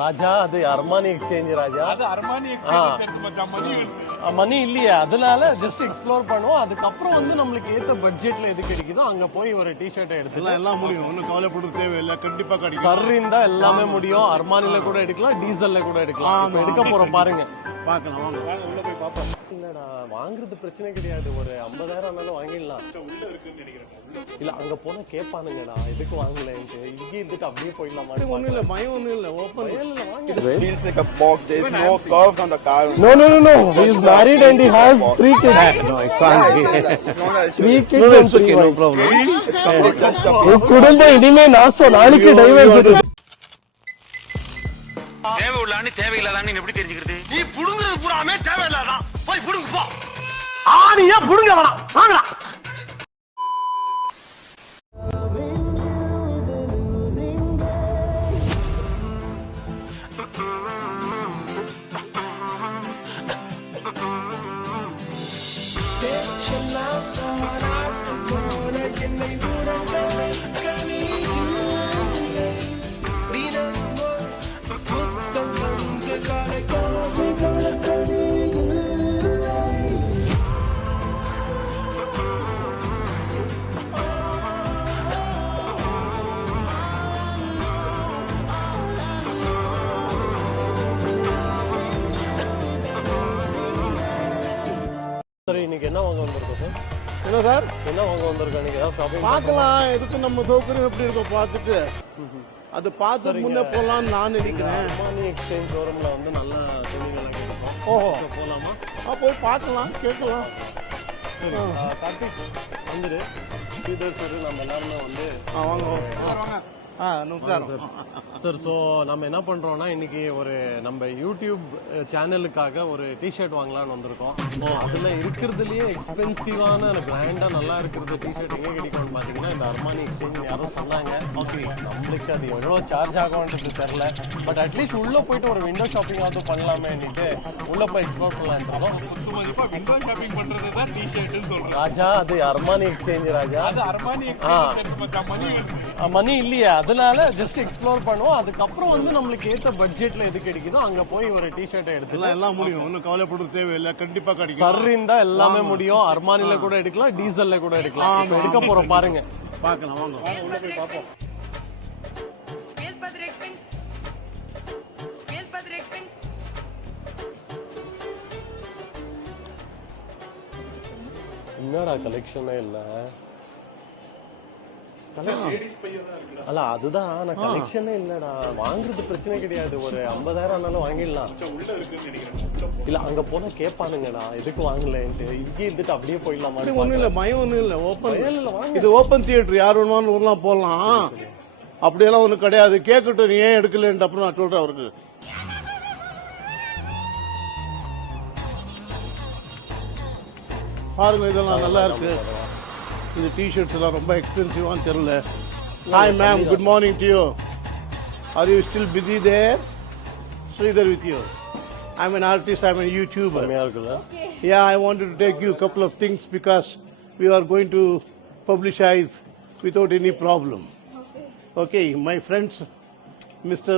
ராஜா அது Armani exchange ராஜா. அது Armani exchange மணி இல்லையா, அதனால ஜஸ்ட் எக்ஸ்ப்ளோர் பண்ணுவோம். அதுக்கப்புறம் வந்து நம்மளுக்கு ஏத்த பட்ஜெட்ல எது கிடைக்குதோ அங்க போய் ஒரு டிஷர்ட் எடுத்துலாம் எல்லாம் முடியும். ஒன்னும் கவலைப்பட தேவையில்லை, கண்டிப்பா கிடைக்கும். சர் இருந்தா எல்லாமே முடியும். அர்மானில கூட எடுக்கலாம், டீசல்ல கூட எடுக்கலாம். எடுக்க போறோம் பாருங்க, பாக்கலாம். வாங்க உள்ள போய் பாப்போம். இல்லடா வாங்குறது பிரச்சனை கிடையாது, ஒரு 50,000 ஆனாலும் வாங்கிடலாம். இல்ல அங்க போனா கேட்பானுங்கடா எதுக்கு வாங்கலன்ட்டு. இங்கே இருந்துட்டு அப்படியே போயிடலாமா? ஒண்ணும் இல்ல, பயம் ஒண்ணும் இல்ல, open. Feels like a box. There is no curve on the car. No. He is married and he has 3 kids. No, I can't. 3 kids and 3 wives. No problem. குடும்ப இனிமே நாசம், நாளைக்கு டைவர்ஸ். தேவை உள்ளான்னு தேவையில்லாதான்னு எப்படி தெரிஞ்சுக்கிறது? நீ புடுங்குறது பூராமே தேவையில்லாதான். போய் புடுங்க போ. ஆனியா புடுங்க வேணாம், வாங்கடா. இன்னைக்கு என்ன வாங்க வந்திருக்கோம் சார்? என்ன சார் என்ன வாங்க வந்திருக்கோம்? நீங்க ஏதாவது ஷாப்பிங் பாக்கலாம். எதுக்கு நம்ம சௌகரியம் எப்படி இருக்கும் பார்த்துட்டு அது பார்த்து முன்னே போலாம்னு நான் நினைக்கிறேன். அர்மானி எக்ஸ்சேஞ்ச் ஷோரூம்ல வந்து நல்ல துணிகள் கிடைக்கும். ஓஹோ, போலாமா? போய் பார்க்கலாம், கேட்கலாம். கார்த்திக் வந்துடு, ஸ்ரீதர் சார் நம்ம எல்லாருமே வந்து வாங்க. நமஸ்காரம் சார். ஸோ நம்ம என்ன பண்றோம்னா இன்னைக்கு ஒரு நம்ம யூடியூப் சேனலுக்காக ஒரு டிஷர்ட் வாங்கலாம்னு வந்திருக்கோம். அதுல இருக்கிறதுலயே எக்ஸ்பென்சிவான பிராண்டா நல்லா இருக்கிறது டிஷர்ட் எங்க கிடைக்கும்னு பாத்தீங்கன்னா இந்த அர்மானி எக்ஸ்சேஞ்ச் யாரோ சொன்னாங்க. ஓகே, நம்மளுக்கு அது எவ்வளவு சார்ஜ் ஆகும்ன்றது தெரியல, பட் அட்லீஸ்ட் உள்ள போயிட்டு ஒரு விண்டோ ஷாப்பிங் ஆகுது பண்ணலாமேன்னுட்டு உள்ள போய் எக்ஸ்ப்ளோர் பண்ணலாம்னு இருக்கோம். விண்டோ ஷாப்பிங் பண்றது தான் டி-ஷர்ட்னு சொல்றேன் ராஜா. அது அர்மானி எக்ஸ்சேஞ்ச் ராஜா. அது அர்மானி எக்ஸ்சேஞ்ச் மணி இல்லையா, அதனால ஜஸ்ட் எக்ஸ்ப்ளோர் பண்ணுவோம். அதுக்கப்புறம் வந்து நம்மளுக்கு ஏத்த பட்ஜெட்ல எது கிடைக்குதோ அங்க போய் ஒரு டிஷர்ட் எடுத்துலாம். எல்லாம் முடியும். ஒன்னும் கவலைப்பட தேவையில்லை, கண்டிப்பா கிடைக்கும். சர் இருந்தா எல்லாமே முடியும். அர்மானில கூட எடுக்கலாம், டீசல்ல கூட எடுக்கலாம். எடுக்க போறோம் பாருங்க, பாக்கலாம். வாங்க உள்ள போய் பாப்போம். என்னடா கலெக்ஷனே இல்ல. அல்ல அதுதான் நான் கலெக்ஷனே இல்லடா. வாங்குறது பிரச்சனை கிடையாது, ஒரு 50,000 ஆனாலும் வாங்கிடலாம். இல்ல அங்க போனா கேட்பானுங்கடா எதுக்கு வாங்கலன்ட்டு. இங்கே இருந்துட்டு அப்படியே போயிடலாமா? ஒண்ணும் இல்ல, பயம் ஒண்ணும் இல்ல, ஓபன். வாங்க, இது ஓபன் தியேட்டர், யார் வேணுமாலும் ஊர்லாம் போடலாம். அப்படியெல்லாம் ஒண்ணும் கிடையாது. கேட்கட்டும், நீ ஏன் எடுக்கலன்ட்டு அப்புறம் நான் சொல்றேன் அவருக்கு. பாருங்க, இதெல்லாம் நல்லா இருக்கு. இந்த டிஷர்ட்ஸ் எல்லாம் ரொம்ப எக்ஸ்பென்சிவான்னு தெரியல. Hi ma'am, good morning to you. Are you still busy there? Sridhar with you. I'm an artist, I'm a YouTuber. Yeah, I wanted to take you a couple of things because we are going to publicize without any problem. Okay, my friends, Mr.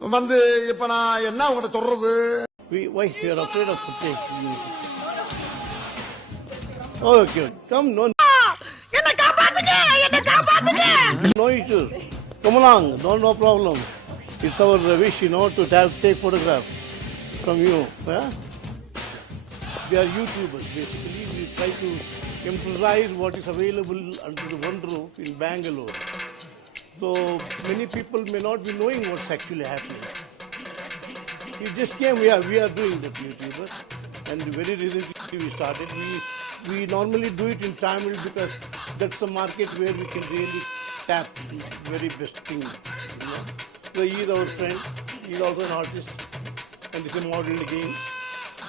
வந்து இப்ப நான் என்ன உங்கள்ட்ட சொல்றது? Why you are afraid of something? Okay, come, no. No issues. Come along, no problem. It's our wish, to take photograph from you. Yeah? We are YouTubers, basically. We try to emphasize what is available under the one roof in Bangalore. So many people may not be knowing what's actually happening. We just came, we are doing that, YouTubers. And very recently we started. We normally do it in Tamil because that's the market where we can really tap the very best thing. So he is our friend, he is also an artist and is a model again.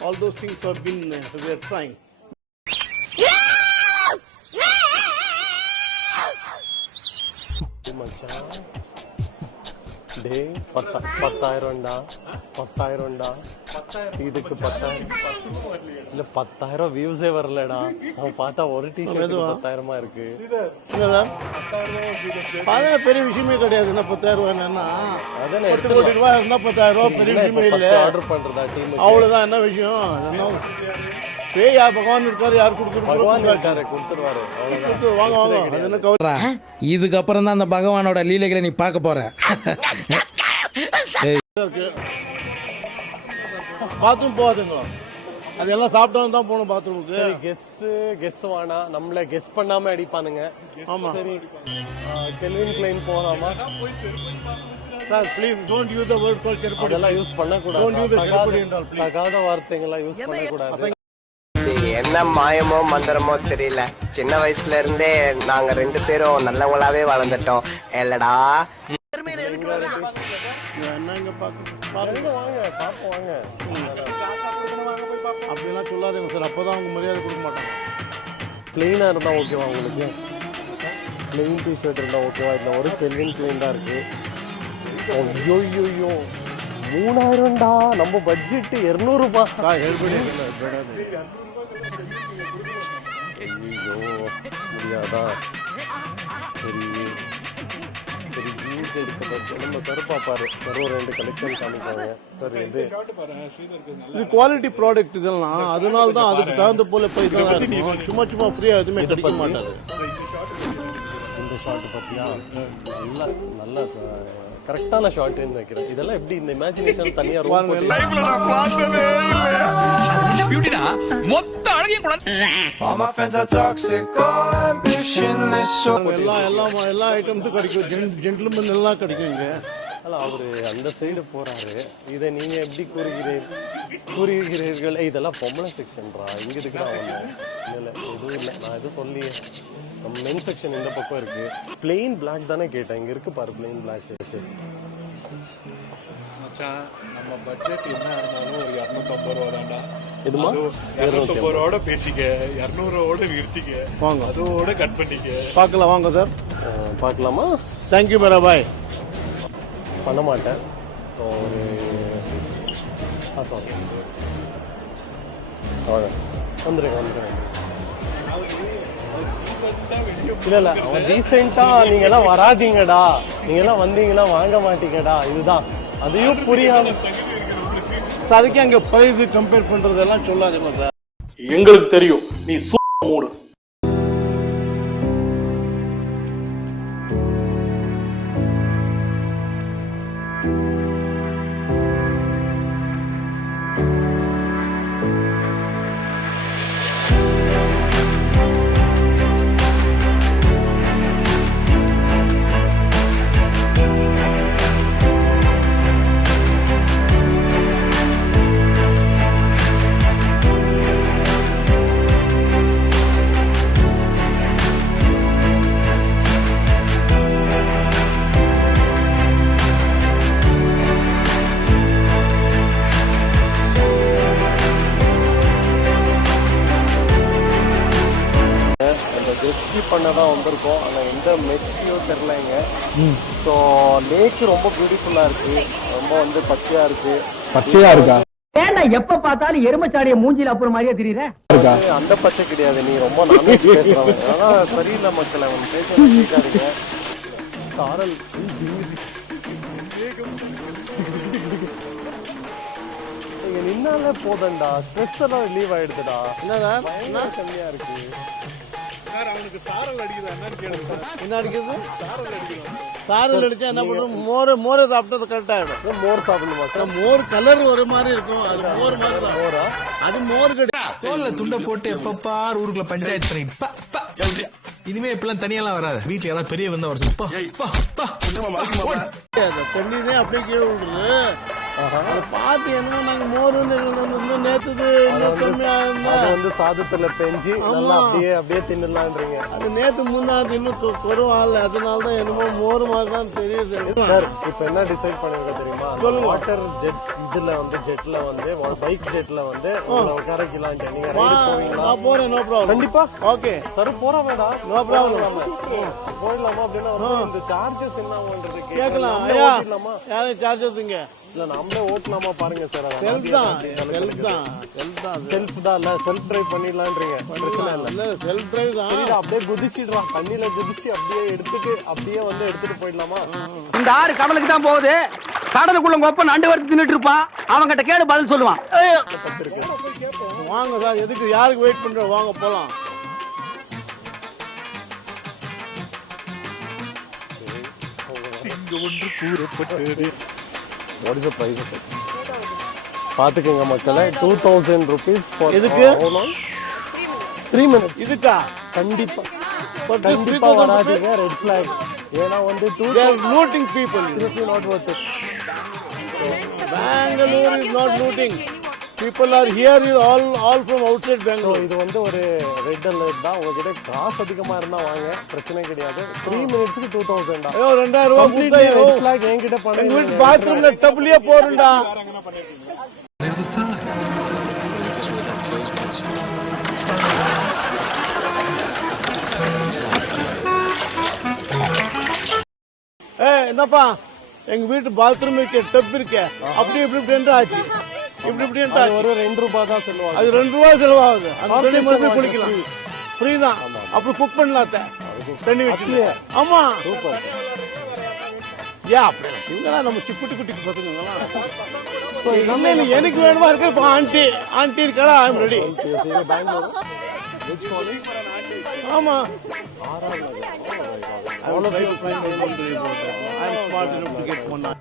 All those things have been, we are trying. டேய் 10,000டா 10,000டா இதுக்கு 10,000 இல்ல 10,000 வியூஸே வரலடா. அவன் பார்த்தா ஒரு T shirt 10,000 இருக்கு. என்ன sir அதெல்லாம் பெரிய விஷயமே கிடையாது. என்ன 10,000 என்னன்னா அதானே 10 கோடி ரூபாய் இருந்தா 10,000 பெரிய விஷயமே இல்லை. ஆர்டர் பண்றதா டீம்? அவ்வளவுதான். என்ன விஷயம் என்ன பேய் யார் பகவான் இருக்காரு, யார் பகவான் கொடுக்குறது இருக்காரு, கொடுத்துருவாரு. அவ்வளவுதான். வாங்க வாங்க. அது என்ன கவலை. இதுக்கப்புறம் தான் அந்த பகவானோட லீலைகளை நீ பார்க்க போற. பாத்ரூம் போகாதுங்க. அதெல்லாம் சாப்பிட்டாலும் தான் போகணும் பாத்ரூமுக்கு. சரி கெஸ் வேணா, நம்மள கெஸ் பண்ணாம அடிப்பானுங்க. ஆமா. சரி கெல்வின் கிளைன் போலாமா? Sir please don't use the word call செருப்படி. அதெல்லாம் யூஸ் பண்ண கூடாது. Don't use the செருப்படி என்றால் please. தகாத வார்த்தைகளை யூஸ் பண்ண கூடாது. என்ன மாயமோ மந்திரமோ தெரியல, சின்ன வயசுல இருந்தே நாங்க 2 பேரும் நல்லவங்களாவே வளர்ந்துட்டோம் இல்லடா. என்னங்க பாருங்க வாங்க பாப்போம் வாங்க. அப்படிலாம் சொல்லாதீங்க சார். அப்பதான் அவங்க மரியாதை கொடுக்க மாட்டாங்க. பிளெயினா இருந்தா ஓகேவா உங்களுக்கு? பிளெயின் டிஷர்ட் இருந்தா ஓகேவா? இல்ல ஒரு கெல்வின் கிளைன் தான் இருக்கு. ஐயோ 3000டா. நம்ம பட்ஜெட் 200 ரூபாய். ஹெல்படி ஐயோ முடியாதா? சரி சரி ஜீன்ஸ் எடுக்க நம்ம சார் பாப்பாரு. சார் ஒரு 2 கலெக்ஷன் காமிப்பாங்க சார். இது குவாலிட்டி ப்ராடக்ட் இதெல்லாம். அதனால தான் அதுக்கு தகுந்த போல போய் தான் இருக்கும். சும்மா சும்மா ஃப்ரீயா எதுவுமே கிடைக்க மாட்டாது. இந்த ஷார்ட் பத்தியா நல்ல நல்ல கரெக்டான ஷார்ட்னு வைக்கிறேன். இதெல்லாம் எப்படி இந்த இமேஜினேஷன் தனியா ரொம்ப எல்லா ஐட்டம்ஸும் கிடைக்கும். ஜென்டில்மேன் எல்லாம் கிடைக்கும் இங்க. அல்ல அவரு அந்த சைடு போறாரு. இதை நீங்க எப்படி கூறுகிறீர்கள்? இதெல்லாம் பொம்பளை செக்ஷன்ரா. இங்க இருக்குதான் இல்ல எதுவும் இல்லை. நான் எதுவும் சொல்லி நம்ம மென் செக்ஷன் இந்த பக்கம் இருக்கு. பிளெயின் பிளாக் தானே கேட்டேன். இங்க இருக்கு பாரு பிளெயின் பிளாக். நம்ம பட்ஜெட் என்ன இருந்தாலும் ஒரு 250 ரூபா தான்டா. எதுமா 250 ரூபாயோட பேசிக்க, 200 ரூபாயோட நிறுத்திக்க, வாங்க அதோட கட் பண்ணிக்க. பார்க்கலாம் வாங்க சார். பார்க்கலாமா? தேங்க்யூ மேரா பாய். பண்ண மாட்டேன். ஒரு சாரி வந்துருங்க. இல்ல அவன் டீசெண்டா நீங்க எல்லாம் வராதீங்கடா, நீங்க எல்லாம் வந்தீங்கன்னா வாங்க மாட்டீங்கடா. இதுதான் அதையும் புரியாம. அதுக்கு அங்க பிரைஸ் கம்பேர் பண்றதெல்லாம் சொல்லாதீங்க சார். எங்களுக்கு தெரியும் நீ மூடு. பண்ணதான் வந்திருக்கோம். ஆனா எந்த மெச்சியோ தெரியலங்க. ஸோ லேக் ரொம்ப பியூட்டிஃபுல்லா இருக்கு. ரொம்ப பச்சையா இருக்கு. பச்சையா இருக்கா? ஏன்டா எப்ப பார்த்தாலும் எருமச்சாடிய மூஞ்சில அப்புறம் மாதிரியே தெரியுற? அந்த பச்சை கிடையாது. நீ ரொம்ப நான்வெஜ் பேசுறவங்க. ஆனா சரியில்லை மக்கள். அவன் பேசுறாங்க. சாரல் நீங்க நின்னாலே போதண்டா. ஸ்ட்ரெஸ் எல்லாம் ரிலீவ் ஆயிடுதுடா. என்னடா என்ன கம்மியா இருக்கு. அவனுக்கு சாரல் அடிக்குதா என்னன்னு கேளுங்க. என்ன அடிக்குது? சாரல் அடிச்சா என்ன பண்ணும்? மோரை சாப்பிட்டது கரெக்ட் ஆயிடும். மோர் சாப்பிடணுமா? மோர் கலர் ஒரு மாதிரி இருக்கும். அது மோர் மாதிரி தான். மோரா? அது மோர் கிடையாது. தோல்ல துண்டை போட்டு எப்பப்பார் ஊருக்குள்ள பஞ்சாயத்து பண்ணி இனிமே இப்பெல்லாம் தனியெல்லாம் வராது. வீட்டுல யாராவது பெரிய வந்தா வர தண்ணினே அப்படியே கீழே விடுறது. அதை பார்த்து என்னமோ நாங்க மோர் வந்து இன்னும் நேத்துது இன்னும் கம்மியா இருந்தா அது வந்து சாதத்துல பெஞ்சு நல்லா அப்படியே தின்னலான்றீங்க. அது நேத்து முன்னாடி இன்னும் குறவால, அதனாலதான் என்னமோ மோர் மாதிரி தான் தெரியுது. சார் இப்ப என்ன டிசைட் பண்ணிருக்க தெரியுமா? வாட்டர் ஜெட்ஸ் இதுல வந்து ஜெட்ல வந்து பைக் ஜெட்ல வந்து உட்கார வைக்கலாம். நீங்க ride போவீங்களா? நான் போறேன், நோ ப்ராப்ளம். கண்டிப்பா ஓகே சார் போற வேண்டாம், நோ ப்ராப்ளம். போயிடலாமா அப்படின்னா இந்த சார்ஜஸ் என்ன பண்றது கேட்கலாம். ஐயா யாரும் சார்ஜஸ்ங்க இல்ல நாமளே ஓட்டலாமா பாருங்க சார். செல்ஃப் தான் செல்ஃப் தான் இல்ல செல்ஃப் டிரைவ் பண்ணிடலான்றீங்க. பிரச்சனை இல்ல, செல்ஃப் டிரைவ் தான். அப்படியே குதிச்சிடுறான், தண்ணியில குதிச்சு அப்படியே எடுத்துட்டு போயிடலாமா? இந்த ஆறு கடலுக்கு தான் போகுது. கடலுக்குள்ள கொப்ப நண்டு வரைக்கும் தின்னுட்டு இருப்பான். அவங்கிட்ட கேடு பதில் சொல்லுவான். வாங்க சார், எதுக்கு யாருக்கு வெயிட் பண்றோம், வாங்க போலாம். What is the price of it? பாத்துக்கங்க மக்களே, 2000 rupees. எதுக்கு? 3 minutes. இதுக்கா? கண்டிப்பா வராதீங்க. Red black. ஏன்னா வந்து looting people. seriously not worth it. Bangalore is not looting. People are here is all from outside So Bangalore. இது வந்து ஒரு ரெட் அலர்ட் தான். உங்ககிட்ட காசு அதிகமா இருந்தா வாங்க, பிரச்சனை கிடையாது. 3 minutesக்கு 2000 தான். ஐயோ 2000 ரூபாய் கொடுத்தா ரெட் பிளாக் என்கிட்ட பண்ணுங்க. எங்க வீட்டு பாத்ரூம்ல டப்லியே போறேன்டா. என்னப்பா எங்க வீட்டு பாத்ரூம் இருக்க டப் இருக்க அப்படி இப்படி ஆச்சு. இப்படி ஒரு 2 ரூபாய் தான் செல்வாங்க. அது 2 ரூபாய் செலவாகுது. அந்த தண்ணி மறுபடியும் குளிக்கலாம், ஃப்ரீ தான். அப்புறம் குக் பண்ணலாம் தண்ணி வச்சு. ஆமா சூப்பர். ஏன் அப்படி இவங்கெல்லாம் நம்ம குட்டி குட்டி பசங்க. எனக்கு வேணுமா இருக்கு. இப்போ ஆண்டி இருக்கா? I am ready. பெங்களூர். ஆமா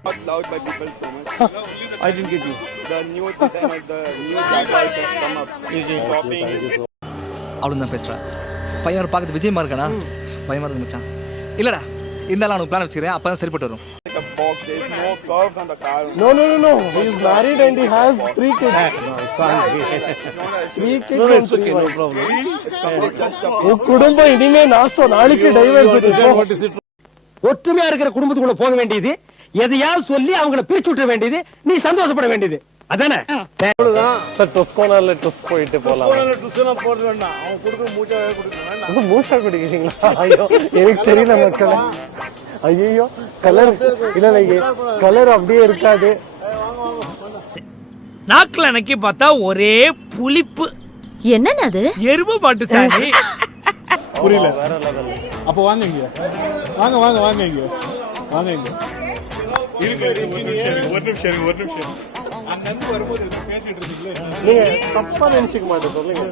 Not loved by people so much. I didn't get you. The new design of the new Jaguars has come up. Shopping. அவளும் தான் பேசுறா. பையன் ஒரு பார்க்கறது விஜயமா இருக்கானா? பயமா இருக்கு மச்சான். இல்லடா இருந்தாலும் அவனுக்கு பிளான் வச்சுக்கிறேன், அப்பதான் சரிப்பட்டு வரும். Like a box, there is no curves on the car. No. He is married and he has 3 kids. 3 kids and 3 wives. No problem. உன் குடும்பம் இனிமே நாசம். நாளைக்கு டைவர்ஸ். ஒற்றுமையா இருக்கிற குடும்பத்துக்குள்ள போக வேண்டியது, எதையாவது சொல்லி அவங்கள பிரிச்சு விட்டுற வேண்டியது, நீ சந்தோஷப்பட வேண்டியது அதானே? சார் டொஸ்கோனால டொஸ் போயிட்டு போலாம். போட வேண்டாம், அவன் கொடுத்து மூச்சாவே கொடுக்க வேண்டாம். மூச்சா குடிக்கிறீங்களா? ஐயோ எனக்கு தெரியல மக்களே. ஐயோ கலர் இல்ல, கலர் அப்படியே இருக்காது. நாக்குல நக்கி பார்த்தா ஒரே புளிப்பு. என்னன்னு அது? எருமை மாட்டு சாணி. புரியல. வேற லெவல். அப்ப வாங்க இங்க. வாங்க இங்க. வாங்க இங்க. ஒரு நிமிஷம். அந்த அங்க வரும்போது பேசிட்டு இருந்தீங்களே. நீங்க தப்பா நினைச்சுக்க மாட்டேன், சொல்லுங்க.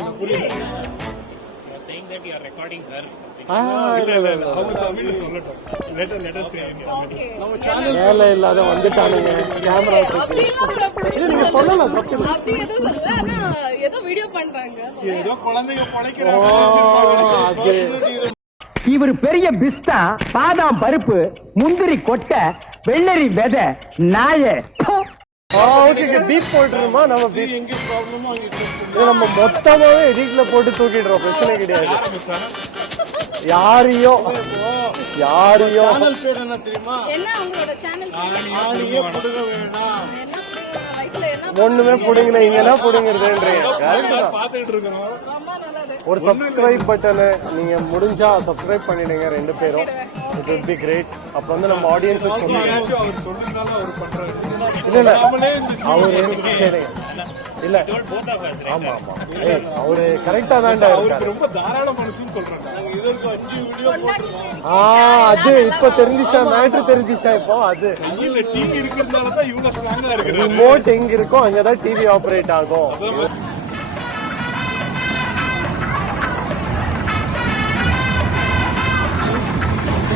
வேலை இல்லாத வந்துட்டானுங்க கேமரா. நீங்க சொல்லலாம், தப்பு ஏதோ வீடியோ பண்றாங்க. ஏதோ குழந்தைங்க படைக்கிறாங்க. இவர் பெரிய பிஸ்தா, பாதாம் பருப்பு, முந்திரி கொட்டை, வெள்ளரி விதை, நாய. பீப் போட்டுருமா? நம்ம பீப் எங்க ப்ராப்ளமோ நம்ம மொத்தமாவே எடிட்ல போட்டு தூக்கிடுறோம், பிரச்சனை கிடையாது. யாரையோ சேனல் பேர் என்ன தெரியுமா? என்ன உங்களோட சேனல்? ஆணியே புடுங்க வேணாம். ஒண்ணுமே புடுங்கின இங்க என்ன புடுங்கிறதுன்றீங்க. பாத்துட்டு இருக்கோம். ஒரு சப்ஸ்கிரைப் பட்டனை நீங்க முடிஞ்சா சப்ஸ்கிரைப் பண்ணிடுங்க 2 பேரும். It would be great. அப்ப வந்து நம்ம ஆடியன்ஸுக்கு சொல்லுங்க. அவர் சொல்லுனால அவர் பண்றாரு. இல்ல அவரு சரி இல்ல ஆமா அவரு கரெக்டா தான்டா இருக்காரு. ரொம்ப தாராள மனுஷன்னு சொல்றாங்க. இதற்கு 5 வீடியோ போட்டு அது இப்ப தெரிஞ்சிச்சா? மேட்ரு தெரிஞ்சிச்சா? இப்போ அது இல்ல டிவி இருக்கிறதுனால தான் இவங்க ஸ்ட்ராங்கா இருக்காங்க. ரிமோட் எங்க இருக்கோ அங்கதான் டிவி ஆபரேட் ஆகும்.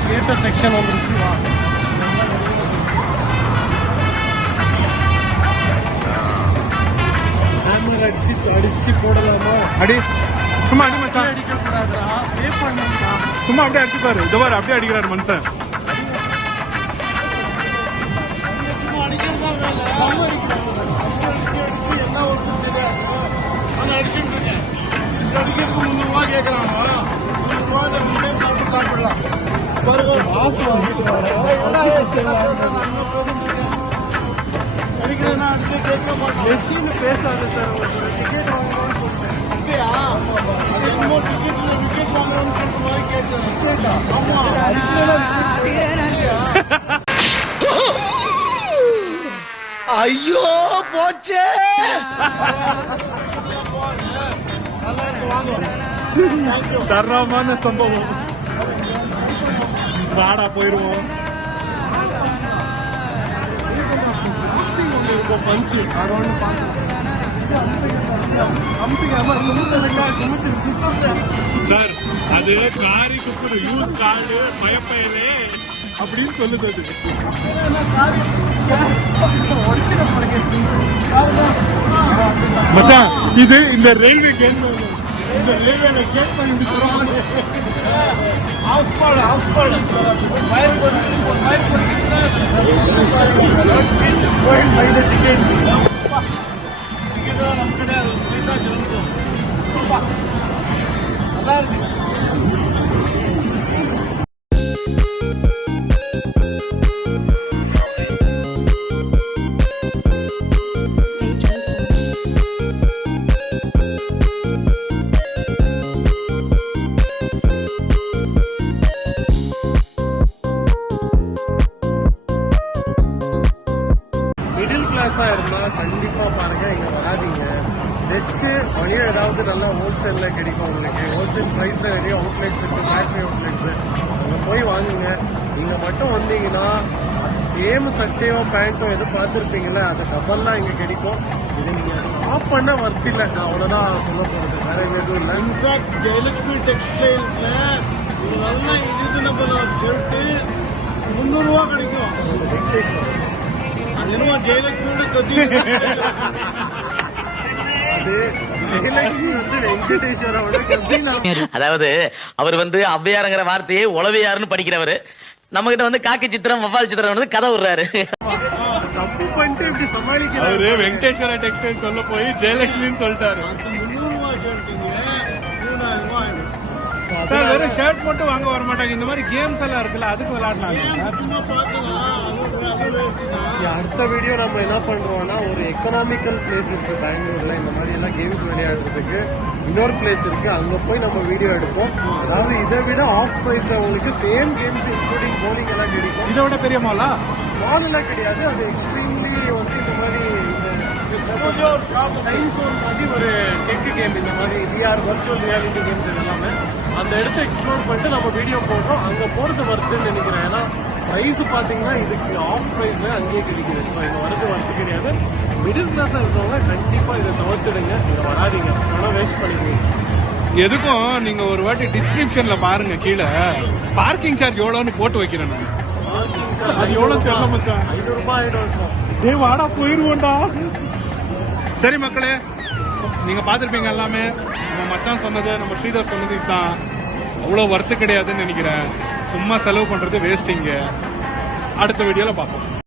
கேட்ட செக்ஷன் வந்துருச்சு. அடிச்சு போடலாமா? சும்மா அடி மச்சான். சும்மா அப்படியே அடிச்சு பாரு. இதோ பாரு அப்படியே அடிக்கிறாரு மனுஷன். அடிக்கிறதா வேலை. எல்லாம் ஒருத்தர் தெரியாது. ஆனா அடிச்சுட்டு இருக்கேன். அடிக்கிறதுக்கு 300 ரூபா கேட்கறாங்க. 300 ரூபா சாப்பிடலாம். அடிக்கிறேன்னா அடிச்சு கேட்க மாட்டேன். பேசாது சார். டிக்கெட் வாங்கணும்னு சொல்றேன். அப்படியா? அது என்னமோ டிக்கெட்ல விக்கெட் வாங்கணும்னு சொல்ற மாதிரி கேட்டேன். ஆமா. ஐயோ போச்சே. நல்லா இருக்கு வாங்க. தரமான சம்பவம். வாடா போயிருவோம். இருக்கும் பஞ்சு அது ஒன்று சார் அது காரி குப்புடு யூஸ் கார்டு பயப்பயலே அப்படின்னு சொல்லுது அது. மச்சான் இது இந்த ரயில்வே கேட் இந்த ரயில்வேல கேட் பண்ணி மிடில் கிளாஸா இருந்தா கண்டிப்பா பாருங்க இங்க வராதீங்க. பெஸ்ட் வழியா ஏதாவது நல்லா ஹோல்சேல்ல கிடைக்கும் உங்களுக்கு. ஹோல்சேல் பிரைஸ்ல நிறைய அவுட்லெட்ஸ் இருக்கு, ஃபேக்டரி அவுட்லெட்ஸ். அங்க போய் வாங்குங்க. நீங்க மட்டும் வந்தீங்கன்னா சேம் சட்டையோ பேண்ட்டோ எது பார்த்துருப்பீங்கல்ல அது டபுள்லாம் இங்க கிடைக்கும். இது நீங்க ஆஃப் பண்ண வர்த்தி இல்லை. நான் அவ்வளவுதான் சொல்ல போறது, வேற எதுவும் இல்லை. இன்ஃபேக்ட் ஜெயலட்சுமி டெக்ஸ்டைல்ஸ்ல ஒரு நல்ல ரீசனபிள் ஷர்ட் 300 ரூபா கிடைக்கும். அது என்னமோ ஜெயலட்சுமியோட கத்தி. அது ஜெயலட்சுமி வந்து வெங்கடேஸ்வரோட கசின். அதாவது அவர் வந்து ஔவையாருங்கிற வார்த்தையை உளவையாருன்னு படிக்கிறவரு. நம்ம கிட்ட வந்து காக்கி சித்திரம் வவ்வால் சித்திரம் வந்து கதை விடுறாரு. தப்பு பண்ணிட்டு இப்படி சமாளிக்கிறாரு. அவரு வெங்கடேஸ்வர டெக்ஸ்டைல் சொல்ல போய் ஜெயலட்சுமின்னு சொல்லிட்டாரு. 300 ரூபா ஷர்ட்டுங்க 3000 ரூபாய் ஆயிடும். சார் வெறும் ஷர்ட் மட்டும் வாங்க வர மாட்டாங்க. இந்த மாதிரி கேம்ஸ் எல்லாம் இருக்குல்ல அதுக்கு விளையாடலாம். சும்மா பார்க்கலாம். அடுத்த வீடியோ நம்ம என்ன பண்றோம்னா ஒரு எக்கனாமிக்கல் பிளேஸ் இருக்கு பெங்களூர்ல, இந்த மாதிரி எல்லாம் கேம்ஸ் விளையாடுறதுக்கு இன்னொரு பிளேஸ் இருக்கு. அங்க போய் நம்ம வீடியோ எடுப்போம். அதாவது இதை விட ஆஃப் பிரைஸ்ல உங்களுக்கு சேம் கேம்ஸ் இன்க்ளூடிங் போலிங் எல்லாம் கிடைக்கும். இதோட பெரிய மாலா மால் எல்லாம் கிடையாது. அது எக்ஸ்ட்ரீம்லி வந்து இந்த மாதிரி ஒரு டெக் கேம், இந்த மாதிரி விஆர் வர்ச்சுவல் ரியாலிட்டி கேம்ஸ் எல்லாமே அந்த இடத்த எக்ஸ்ப்ளோர் பண்ணிட்டு நம்ம வீடியோ போடுறோம். அங்க போறது வருதுன்னு நினைக்கிறேன். ஏன்னா பிரைஸ் பாத்தீங்கன்னா இதுக்கு ஆஃப் பிரைஸ்ல அங்கேயே கிடைக்குது. இங்க வரது வருது கிடையாது. மிடில் கிளாஸா இருக்கவங்க கண்டிப்பா இதை தவிர்த்துடுங்க. இதை வராதிங்க, வேஸ்ட் பண்ணிடுவீங்க. எதுக்கும் நீங்க ஒரு வாட்டி டிஸ்கிரிப்ஷன்ல பாருங்க, கீழே பார்க்கிங் சார்ஜ் எவ்வளவுன்னு போட்டு வைக்கிறேன். அது எவ்வளவு தெரியல மச்சான். 500 ரூபாய் ஆயிடும் இருக்கும். டேய் வாடா போயிருவோம்டா. சரி மக்களே, நீங்க பாத்திருப்பீங்க எல்லாமே. நம்ம மச்சான் சொன்னது, நம்ம ஸ்ரீதர் சொன்னது இதுதான். அவ்வளவு வர்த்து கிடையாதுன்னு நினைக்கிறேன். சும்மா செலவு பண்றது வேஸ்டிங்க. அடுத்த வீடியோல பார்ப்போம்.